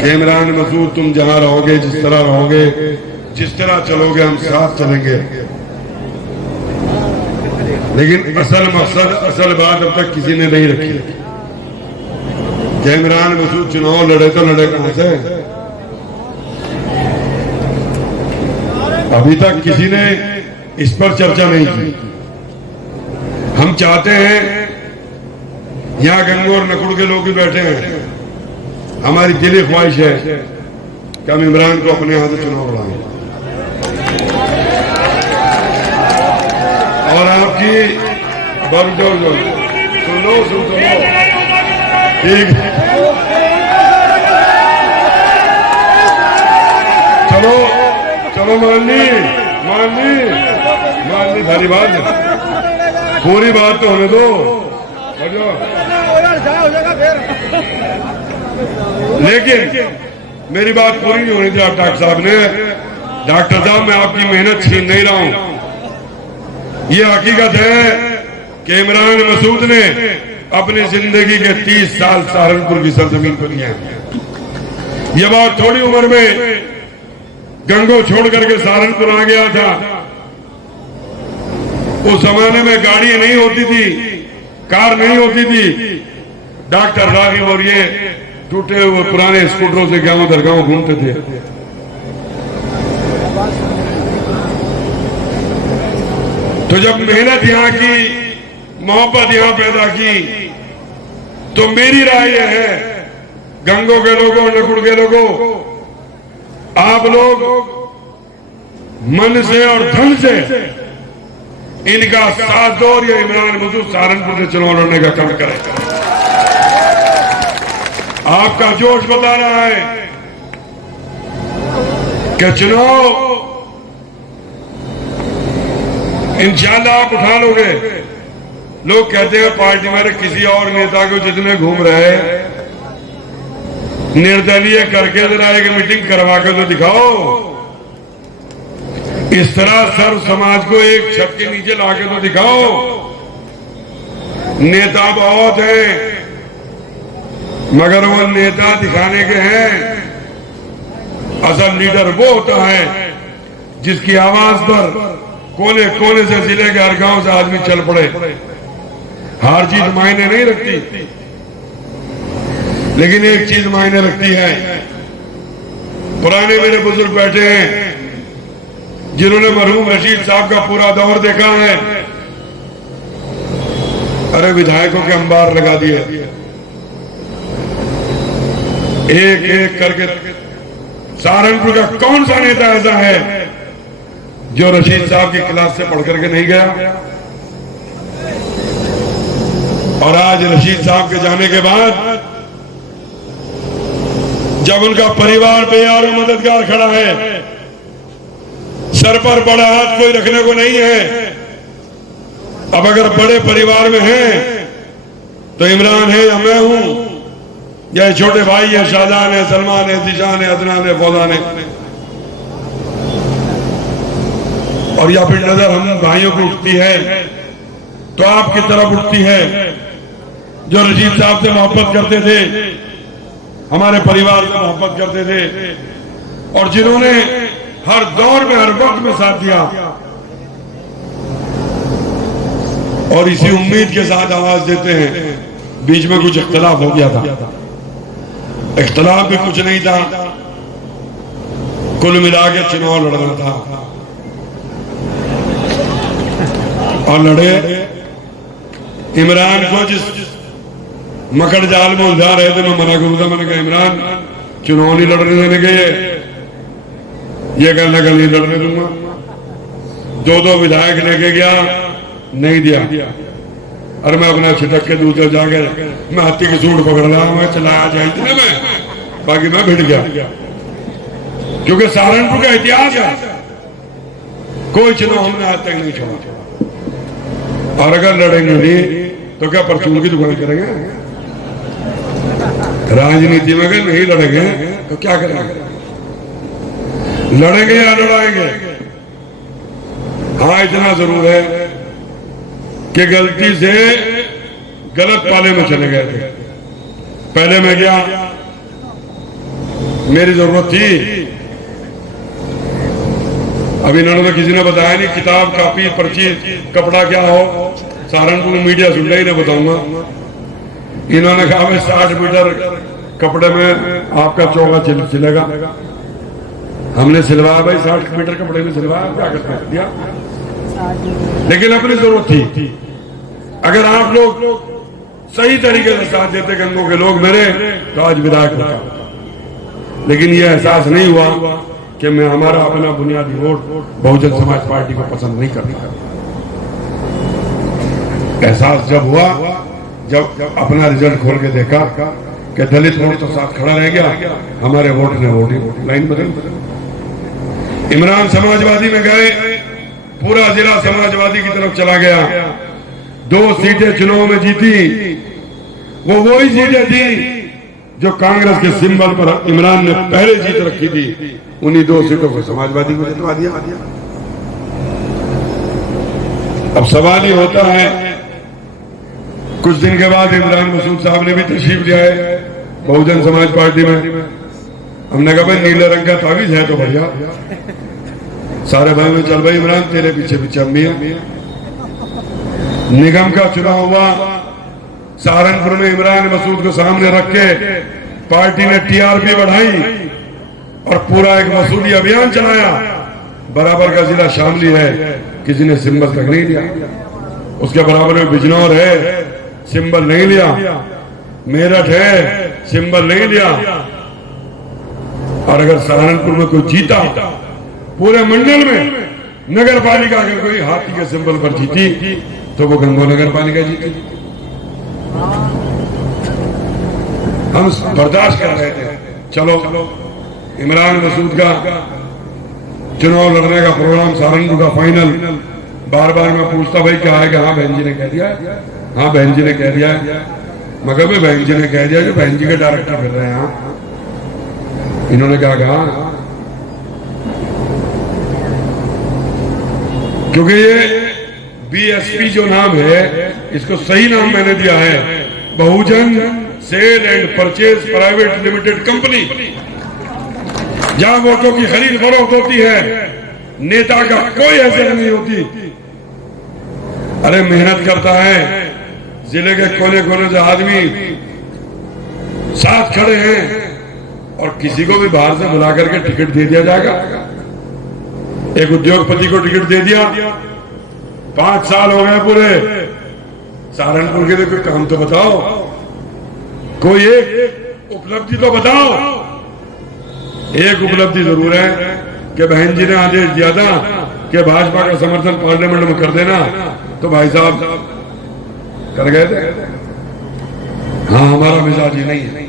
कि इमरान मसूद तुम जहां रहोगे, जिस तरह रहोगे, जिस तरह चलोगे, हम साथ चलेंगे। लेकिन असल मकसद, असल बात अब तक किसी ने नहीं रखी कि इमरान मसूद चुनाव लड़े तो लड़े कहां से। अभी तक किसी ने इस पर चर्चा नहीं की। हम चाहते हैं, यहां गंगो और नकुड़ के लोग भी बैठे हैं, हमारी दिली ख्वाहिश है कि हम इमरान को अपने हाथ से चुनाव लड़ाएं। और आपकी बरजोर सुनो ठीक, चलो चलो माननी सारी बात, पूरी बात तो होने दो। लेकिन मेरी बात पूरी नहीं होनी थी। आप डॉक्टर साहब ने, डॉक्टर साहब मैं आपकी मेहनत छीन नहीं रहा हूं। ये हकीकत है कि इमरान मसूद ने अपनी जिंदगी के 30 साल सहारनपुर की सरजमीन पर किए हैं। ये बहुत थोड़ी उम्र में गंगो छोड़ करके सहारनपुर आ गया था। उस जमाने में गाड़ी नहीं होती थी, कार नहीं होती थी। डॉक्टर रागिब और ये टूटे हुए पुराने स्कूटरों से गांव दर गांव घूमते थे। तो जब मेहनत यहां की, मोहब्बत यहां पैदा की, तो मेरी राय यह है, गंगो के लोगों, नकुड़ के लोगों, आप लोग मन से और धन से इनका साथ दो और ये इमरान मसूद सहारनपुर से चुनाव लड़ने का काम करें। आपका जोश बता रहा है कि चुनाव इंशाल्लाह आप उठा लोगे। लोग कहते हैं पार्टी में किसी और नेता को जितने घूम रहे, निर्दलीय करके जरा एक मीटिंग करवा के तो दिखाओ। इस तरह सर्व समाज को एक छत के नीचे लाके तो दिखाओ। नेता बहुत हैं, मगर वो नेता दिखाने के हैं। असल लीडर वो होता है जिसकी आवाज पर कोने कोने से जिले के हर गांव से आदमी चल पड़े। हार जीत मायने नहीं रखती, लेकिन एक चीज मायने रखती है। पुराने मेरे बुजुर्ग बैठे हैं जिन्होंने मरहूम रशीद साहब का पूरा दौर देखा है। अरे विधायकों के अंबार लगा दिए, एक एक करके। सहारनपुर का कौन सा नेता ऐसा है जो रशीद साहब की क्लास से पढ़ करके नहीं गया? और आज रशीद साहब के जाने के बाद जब उनका परिवार बेयार और मददगार खड़ा है, सर पर बड़ा हाथ कोई रखने को नहीं है। अब अगर बड़े परिवार में हैं तो इमरान है या मैं हूं, या छोटे भाई है, शाहजहान है, सलमान है, जिशान है, अदनान है, फौजान है, और या फिर नजर हम भाइयों को उठती है तो आपकी तरफ उठती है जो रशीद साहब से मोहब्बत करते थे, हमारे परिवार से मोहब्बत करते थे, और जिन्होंने हर दौर में, हर वक्त में साथ दिया। और इसी उम्मीद के साथ आवाज देते हैं। बीच में कुछ इख्तलाफ हो गया था, इख्तलाफ भी कुछ नहीं था, कुल मिला के चुनाव लड़ना था। और लड़े। इमरान को जिस मकड़ जाल में उलझा रहे थे, मैं मना करूँ था। मैंने कहा इमरान चुनाव नहीं लड़ने देने के, ये कहना कल नहीं लड़ने दूंगा। दो विधायक लेके गया, नहीं दिया। अरे मैं अपना छिटक के दूसरे जाके मैं हाथी की सूट पकड़ रहा, मैं चलाया जाए ना, मैं बाकी मैं भिड़ गया। क्योंकि सहारनपुर का इतिहास है, कोई चुनाव हमने आज तक नहीं छोड़ा। और अगर लड़ेंगे नहीं तो क्या परचून की दुकान करेंगे? राजनीति में अगर नहीं लड़ेंगे तो क्या करेंगे? लड़ेंगे या लड़ाएंगे? हाँ, इतना जरूर है कि गलती से गलत पाले में चले गए थे। पहले मैं गया मेरी जरूरत थी। अभी इन्होंने तो किसी ने बताया नहीं, किताब कापी पर्ची कपड़ा क्या हो, सहारनपुर मीडिया सुन रही, मैं बताऊंगा। इन्होंने कहा भाई 60 मीटर कपड़े में आपका चौका चलेगा। हमने सिलवाया भाई 60 मीटर कपड़े में सिलवाया, क्या करते दिया, लेकिन अपनी जरूरत थी। अगर आप लोग सही तरीके से साथ देते गंगों के लोग मेरे, तो आज विधायक होता। लेकिन यह एहसास नहीं हुआ कि मैं हमारा अपना बुनियादी वोट बहुजन समाज पार्टी को पसंद नहीं करता। एहसास जब हुआ, जब अपना रिजल्ट खोल के देखा कि दलित वोट तो साथ खड़ा रह गया, हमारे वोट ने वोट लाइन बदल। इमरान समाजवादी में गए, पूरा जिला समाजवादी की तरफ चला गया। 2 सीटें चुनाव में जीती, वो वही सीटें थी जो कांग्रेस के सिंबल पर इमरान ने पहले जीत रखी थी। उन्हीं 2 सीटों को समाजवादी को जितवा दिया। अब सवाल ये होता है, कुछ दिन के बाद इमरान मसूद साहब ने भी तशरीफ लिया है बहुजन समाज पार्टी में। हमने कहा भाई नीले रंग का तावीज है तो बढ़िया। सारे भाई में चल भाई इमरान तेरे पीछे पीछे हम भी हैं। निगम का चुनाव हुआ, सहारनपुर में इमरान मसूद को सामने रख के पार्टी ने टीआरपी बढ़ाई और पूरा एक वसूली अभियान चलाया। बराबर का जिला शामली है, किसी ने सिंबल तक नहीं लिया। उसके बराबर में बिजनौर है, सिंबल नहीं लिया। मेरठ है, सिंबल नहीं लिया। और अगर सहारनपुर में कोई जीता, पूरे मंडल में नगर पालिका अगर कोई हाथी के सिंबल पर जीती, तो वो गंगो नगर पालिका जीती। हम बर्दाश्त कर रहे थे। चलो इमरान मसूद का चुनाव लड़ने का प्रोग्राम सहारनपुर का फाइनल। बार बार मैं पूछता भाई क्या है, हाँ बहन जी ने कह दिया, हाँ बहन जी ने कह दिया। मगर भाई बहन जी ने कह दिया, जो बहन जी के डायरेक्टर फिर रहे हैं। हाँ इन्होंने क्या कहा, क्योंकि ये बीएसपी जो नाम है, इसको सही नाम मैंने दिया है, Bahujan sale and purchase private limited company. जहां वोटों की खरीद फरोख्त होती है, नेता का कोई असर नहीं होती। अरे मेहनत करता है, जिले के कोने कोने से आदमी साथ खड़े हैं, और किसी को भी बाहर से बुला करके टिकट दे दिया जाएगा। एक उद्योगपति को टिकट दे दिया, 5 साल हो गए पूरे। सहारनपुर के लिए कोई काम तो बताओ, कोई एक उपलब्धि तो बताओ। एक उपलब्धि जरूर है कि बहन जी ने आदेश दिया था कि भाजपा का समर्थन पार्लियामेंट में कर देना, तो भाई साहब कर गए थे। हाँ हमारा मिजाज ही नहीं है।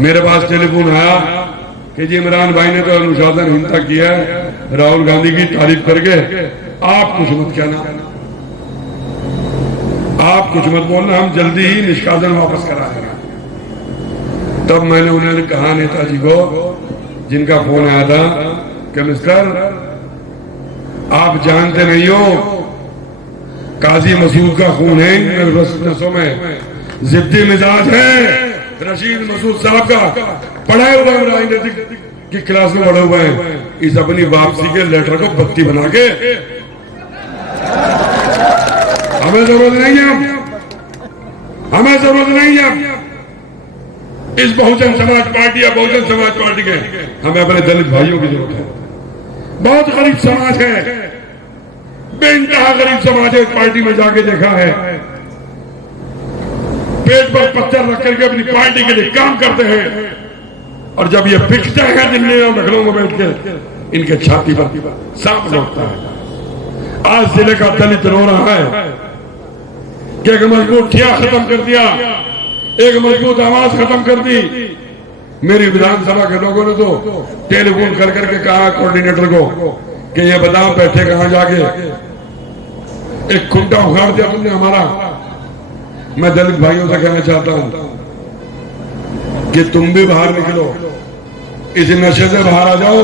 मेरे पास टेलीफोन आया कि जी इमरान भाई ने तो अनुशासनहीनता किया है राहुल गांधी की तारीफ करके, आप कुछ मत कहना, आप कुछ मत बोलना, हम जल्दी ही निष्कासन वापस करा देना। तब मैंने उन्हें कहा नेताजी को, जिनका फोन आया था, कि मिस्टर आप जानते नहीं हो, काजी मसूद का खून है इन नसों में, जिद्दी मिजाज है। रशीद मसूद साहब का पढ़ाए हुए राजनीतिक की क्लास में पढ़े हुए हैं। इस अपनी वापसी के लेटर को बत्ती बना के, हमें जरूरत नहीं है, हमें जरूरत नहीं है इस बहुजन समाज पार्टी या बहुजन समाज पार्टी के। हमें अपने दलित भाइयों की जरूरत है। बहुत गरीब समाज है, बेइंतहा गरीब समाज है। पार्टी में जाके देखा है, पेट पर पत्थर रख करके अपनी पार्टी के लिए काम करते हैं, और जब ये पिटते हैं दिल्ली और लखनऊ में बैठ के, इनके छाती पर सांप लौटता है। आज जिले का दलित रो रहा है कि एक मजबूत ठिया खत्म कर दिया, एक मजबूत आवाज खत्म कर दी। मेरी विधानसभा के लोगों ने तो टेलीफोन कर करके कहा कोऑर्डिनेटर को कि ये बताओ बैठे कहां जाके, एक खुंटा उखाड़ दिया तुमने हमारा। मैं दलित भाइयों से कहना चाहता हूं कि तुम भी बाहर निकलो, इस नशे से बाहर आ जाओ।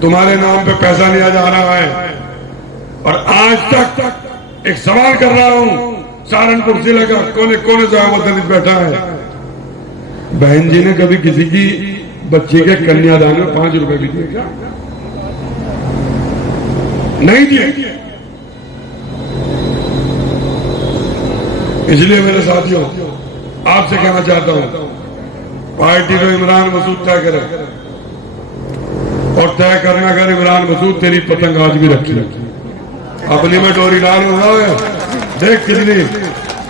तुम्हारे नाम पे पैसा लिया जा रहा है, और आज तक एक सवाल कर रहा हूं, सहारनपुर जिले का कोने कोने से वो दलित बैठा है, बहन जी ने कभी किसी की बच्ची के कन्यादान में 5 रुपए भी दिए क्या? नहीं दिए। इसलिए मेरे साथियों आपसे कहना चाहता हूं, पार्टी को इमरान मसूद तय करे और तय करना कर इमरान मसूद तेरी पतंग आज भी रखी अपनी में डोरी डाल रहा है। देख कितनी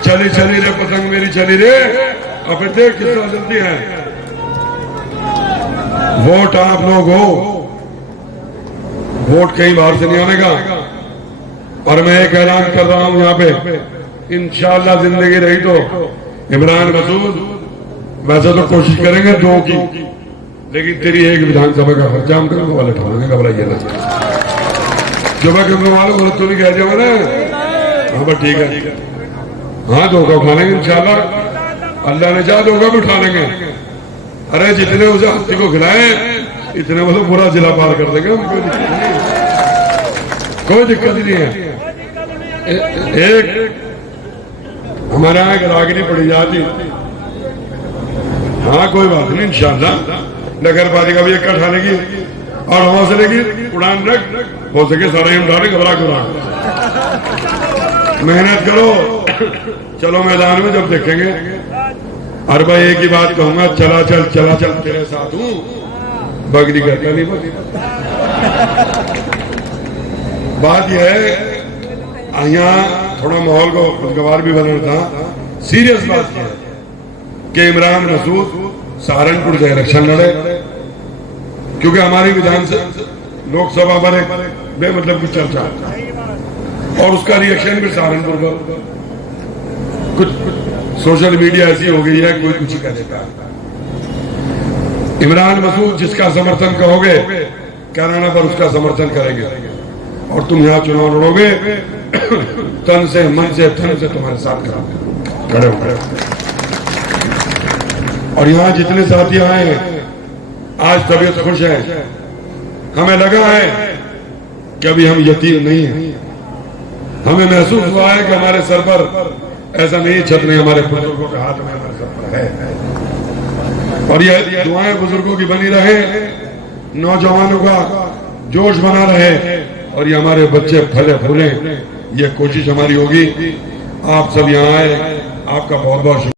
चली चली रे पतंग मेरी चली रे, अब देख किस तरह चलती है। वोट आप लोग हो, वोट कहीं बाहर से नहीं आने का। और मैं एक ऐलान कर रहा हूं यहाँ पे, इंशाअल्लाह जिंदगी रही तो इमरान मसूद वैसे तो कोशिश करेंगे 2 की, लेकिन तेरी एक विधानसभा का खर्चा हम करेंगे वाले उठाएंगे, घबराइए ना। जो मैं क्योंकि वालों बोले तो नहीं कह दिया मैंने। हाँ बस ठीक है, हाँ 2 का उठा लेंगे इंशाअल्लाह, अल्लाह ने चाहा 2 का भी उठा लेंगे। अरे जितने उसे हाथी को खिलाए इतने मतलब पूरा जिला पार कर देंगे हम, कोई दिक्कत नहीं है। एक हमारे यहाँ एक रागिनी पड़ी जाती, हाँ कोई बात नहीं, इंशाअल्लाह नगर पालिका भी एक उठा लेगी और हौसले की उड़ान रख, हो सके सारे ही उठा लें, घबरा घबरा मेहनत करो। चलो मैदान में जब देखेंगे। और भाई एक ही बात कहूंगा, चला चल तेरे साथ हूं, बगड़ी करता नहीं बगड़ी। बात यह है यहाँ थोड़ा माहौल को खुशगवार भी बना था। सीरियस बात यह है कि इमरान मसूद सहारनपुर से इलेक्शन लड़े, क्योंकि हमारी विधानसभा लोकसभा पर एक बेमतलब की चर्चा और उसका रिएक्शन भी सहारनपुर पर कुछ सोशल मीडिया ऐसी हो गई है, कोई कुछ ही कर देता है। इमरान मसूद जिसका समर्थन कहोगे कैराना पर उसका समर्थन करेंगे, और तुम यहाँ चुनाव लड़ोगे तन से मन से धन से तुम्हारे साथ खड़े हो। और यहाँ जितने साथी आए हैं आज तबीयत खुश है, हमें लगा है कि अभी हम यतीम नहीं हैं। हमें महसूस हुआ है कि हमारे सर पर ऐसा नहीं, छत नहीं हमारे बुजुर्गों के हाथ में हमारे सर पर है। और यह दुआएं बुजुर्गों की बनी रहे, नौजवानों का जोश बना रहे और ये हमारे बच्चे फले फूले, ये कोशिश हमारी होगी। आप सब यहाँ आए, आपका बहुत बहुत शुक्रिया।